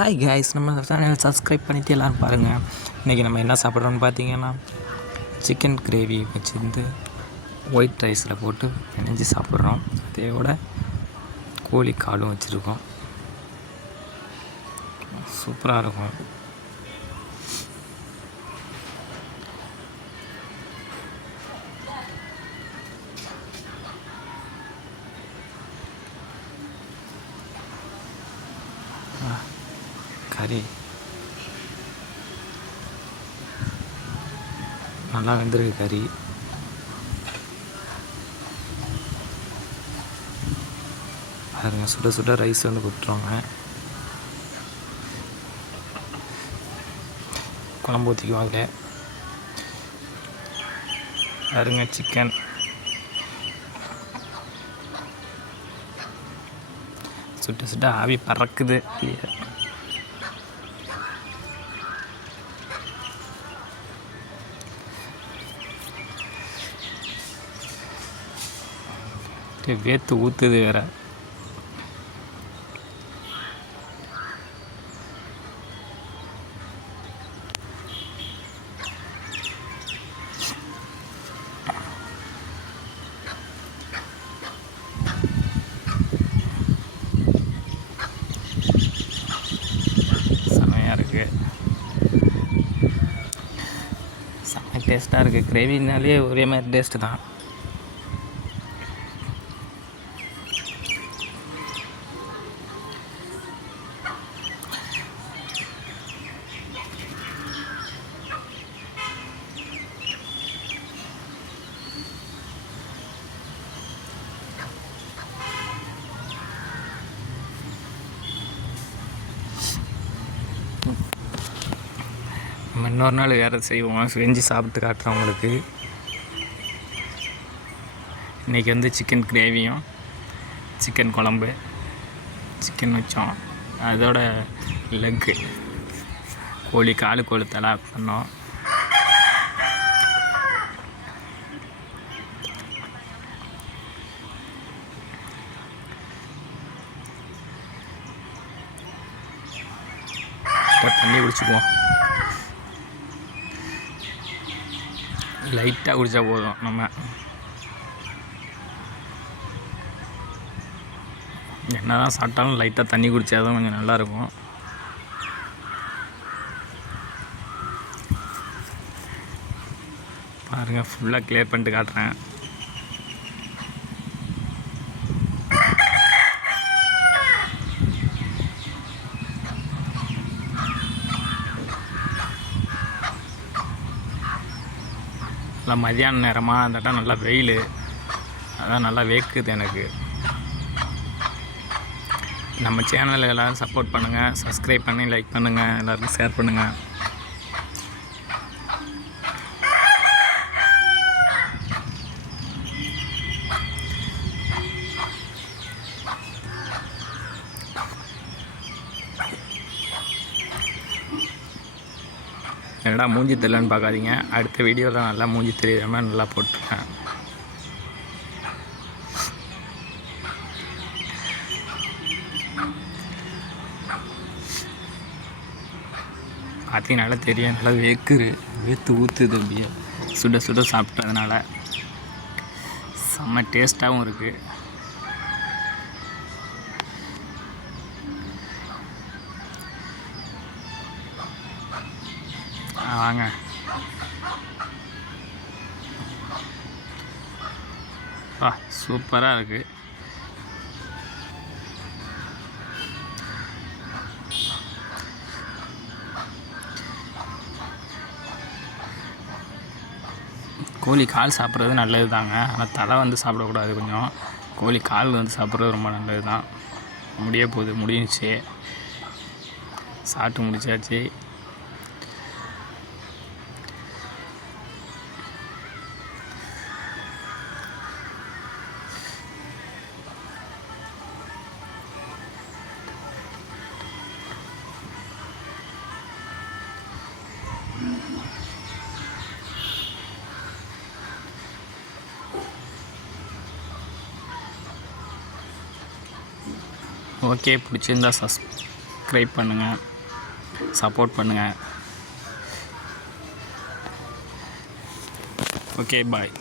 Hi guys, நம்ம channel subscribe பண்ணிட்டு எல்லோரும் பாருங்கள். இன்றைக்கி நம்ம என்ன சாப்பிட்றோன்னு பார்த்தீங்கன்னா சிக்கன் கிரேவி வச்சுருந்து ஒயிட் ரைஸில் போட்டு பிணைஞ்சி சாப்பிட்றோம். அதோட கோழி காலும் வச்சுருக்கோம். சூப்பராக இருக்கும். கறி நல்லா வெந்திருக்கு. கறி பாருங்க, சுட சுட ரைஸ் வந்து கொடுத்துருவாங்க. குழம்பு ஊற்றிக்குவாங்க. பாருங்க, சிக்கன் சுட்ட சுட்ட ஆவி பறக்குது. வேத்து ஊற்றுது வேற. செமையாக இருக்குது. செம்ம டேஸ்ட்டாக இருக்குது. கிரேவினாலே ஒரே மாதிரி டேஸ்ட்டு தான். நம்ம இன்னொரு நாள் வேறு செய்வோம், செஞ்சு சாப்பிட்டு காட்டுறோம் உங்களுக்கு. இன்றைக்கி வந்து சிக்கன் கிரேவியும் சிக்கன் குழம்பு, சிக்கன் வச்சோம். அதோட லெக்கு கோழி காலு கொளுத்தலாம் பண்ணோம். தண்ணி குடிச்சுக்குவோம். லைட்டாக குடித்தா போதும். நம்ம என்ன தான் சாப்பிட்டாலும் லைட்டாக தண்ணி குடித்தா தான் கொஞ்சம் நல்லாயிருக்கும். பாருங்கள், ஃபுல்லாக கிளியர் பண்ணிட்டு காட்டுறேன். நல்லா மதியான நேரமாக அந்தாட்டா நல்லா வெயில், அதான் நல்லா வேக்குது எனக்கு. நம்ம சேனலில் எல்லோரும் சப்போர்ட் பண்ணுங்கள், சப்ஸ்கிரைப் பண்ணி லைக் பண்ணுங்கள், எல்லோருக்கும் ஷேர் பண்ணுங்கள். என்னடா மூஞ்சி தெரியலன்னு பார்க்காதீங்க, அடுத்த வீடியோவில் நல்லா மூஞ்சி தெரியுற மாதிரி நல்லா போட்டிருக்கேன். பார்த்தீங்கனால தெரியும், நல்லா வேத்து ஊற்றுது. அப்படியே சுட சுட சாப்பிட்டதுனால செம்ம டேஸ்ட்டாகவும் இருக்குது. வாங்க. சூப்பராக இருக்குது. கோழி கால் சாப்பிட்றது நல்லது தாங்க, ஆனால் தலை வந்து சாப்பிடக்கூடாது. கொஞ்சம் கோழி கால் வந்து சாப்பிட்றது ரொம்ப நல்லது தான். முடிஞ்சிச்சு, சாப்பிட்டு முடிச்சாச்சு. ஓகே, பிடிச்சிருந்தா சப்ஸ்கிரைப் பண்ணுங்கள். சப்போர்ட் பண்ணுங்கள். Okay bye.